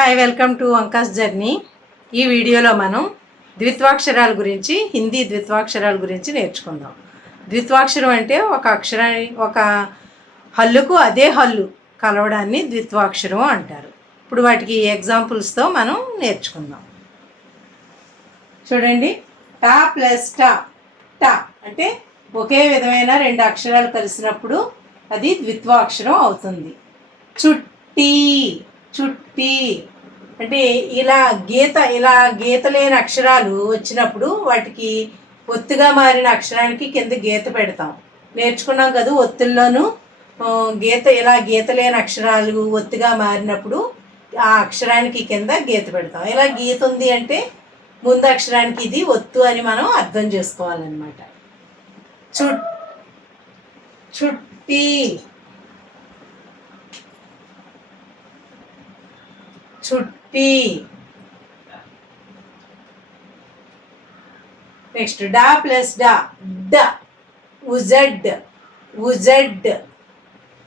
Hi welcome to అంకాస్ journey. ఈ వీడియోలో మనం ద్విత్వాక్షరాల గురించి హిందీ ద్విత్వాక్షరాల గురించి నేర్చుకుందాం. ద్విత్వాక్షరం అంటే ఒక అక్షరాన్ని ఒక హల్లుకు అదే హల్లు కలవడాన్ని ద్విత్వాక్షరం అంటారు. ఇప్పుడు వాటికి ఎగ్జాంపుల్స్తో మనం నేర్చుకుందాం. చూడండి. టా ప్లస్ టా. టా అంటే ఒకే విధమైన రెండు అక్షరాలు కలిసినప్పుడు అది ద్విత్వాక్షరం అవుతుంది. చుట్టి. చుట్టి అంటే ఇలా గీత ఇలా గీత లేని అక్షరాలు వచ్చినప్పుడు వాటికి ఒత్తుగా మారిన అక్షరానికి కింద గీత పెడతాం. నేర్చుకున్నాం కదా ఒత్తుల్లోనూ. గీత ఇలా గీత లేని అక్షరాలు ఒత్తుగా మారినప్పుడు ఆ అక్షరానికి కింద గీత పెడతాం. ఇలా గీత ఉంది అంటే ముందు అక్షరానికి ఇది ఒత్తు అని మనం అర్థం చేసుకోవాలన్నమాట. చుట్ చుట్టి చుట్టి. నెక్స్ట్ డా ప్లస్ డా. డ. ఉజడ్. ఉజడ్.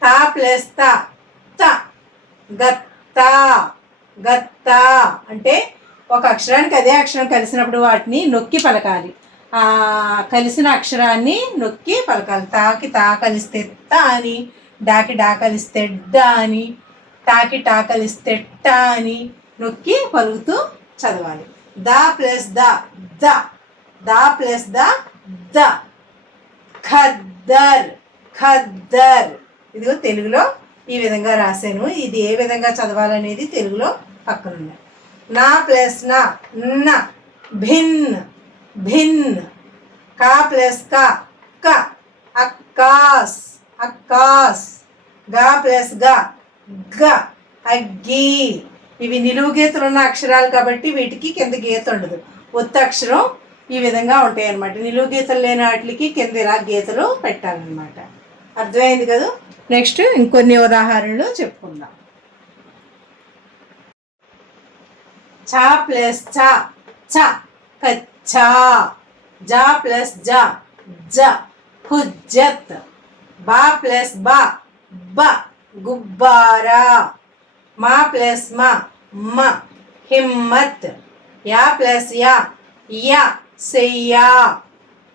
తా ప్లస్ తా. త. గత్తా. గత్తా. అంటే ఒక అక్షరానికి అదే అక్షరం కలిసినప్పుడు వాటిని నొక్కి పలకాలి. ఆ కలిసిన అక్షరాన్ని నొక్కి పలకాలి. తాకి తా కలిస్తే త అని డాకి డా కలిస్తే డా అని. టాకి టా అని నొక్కి పలుకుతూ చదవాలి. ద ప్లస్ ద ద. ద ప్లస్ ద ద. ఖద్దర్ ఖద్దర్. ఇదిగో తెలుగులో ఈ విధంగా రాశాను. ఇది ఏ విధంగా చదవాలనేది తెలుగులో పక్కన నా ప్లస్ నా న. భిన్ భిన్. కా ప్లస్ కా క. అక్కాస్ అక్కాస్. గా ప్లస్గా గ అగ్గి. ఇవి నిలువు గీతలు ఉన్న అక్షరాలు కాబట్టి వీటికి కింద గీత ఉండదు. ఒత్త అక్షరం ఈ విధంగా ఉంటాయి అన్నమాట నిలువు గీతలు లేని వాటికి కింద ఇలా గీతలు పెట్టాలన్నమాట. అర్థమైంది కదా? నెక్స్ట్ ఇంకొన్ని ఉదాహరణలు చెప్పుకుందాం. చా ప్లస్ చా చ కచ్చా. జా ప్లస్ జా జ. హుజ్జత్. బా ప్లస్ బా బ. గుబ్బారా. మా ప్లస్ మా మ. హిమ్మత్. యా ప్లస్ యా యా సెయ్యా.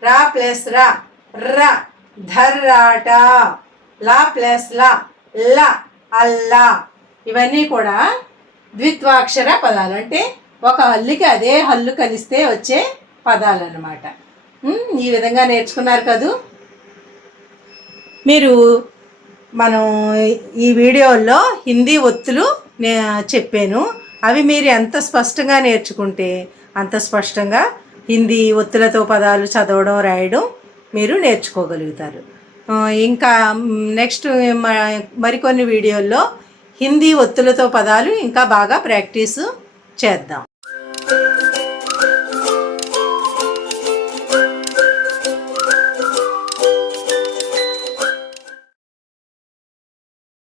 రా ప్లస్ రా ర. ధర్రాట. లా ప్లస్ లా ల. అల్లా. ఇవన్నీ కూడా ద్విత్వాక్షర పదాలు. అంటే ఒక హల్లుకి అదే హల్లు కలిస్తే వచ్చే పదాలు అన్నమాట ఈ విధంగా నేర్చుకున్నారు కదూ? మీరు మనం ఈ వీడియోలో హిందీ ఒత్తులు నే చెప్పాను. అవి మీరు ఎంత స్పష్టంగా నేర్చుకుంటే అంత స్పష్టంగా హిందీ ఒత్తులతో పదాలు చదవడం రాయడం మీరు నేర్చుకోగలుగుతారు. ఇంకా నెక్స్ట్ మరికొన్ని వీడియోల్లో హిందీ ఒత్తులతో పదాలు ఇంకా బాగా ప్రాక్టీసు చేద్దాం.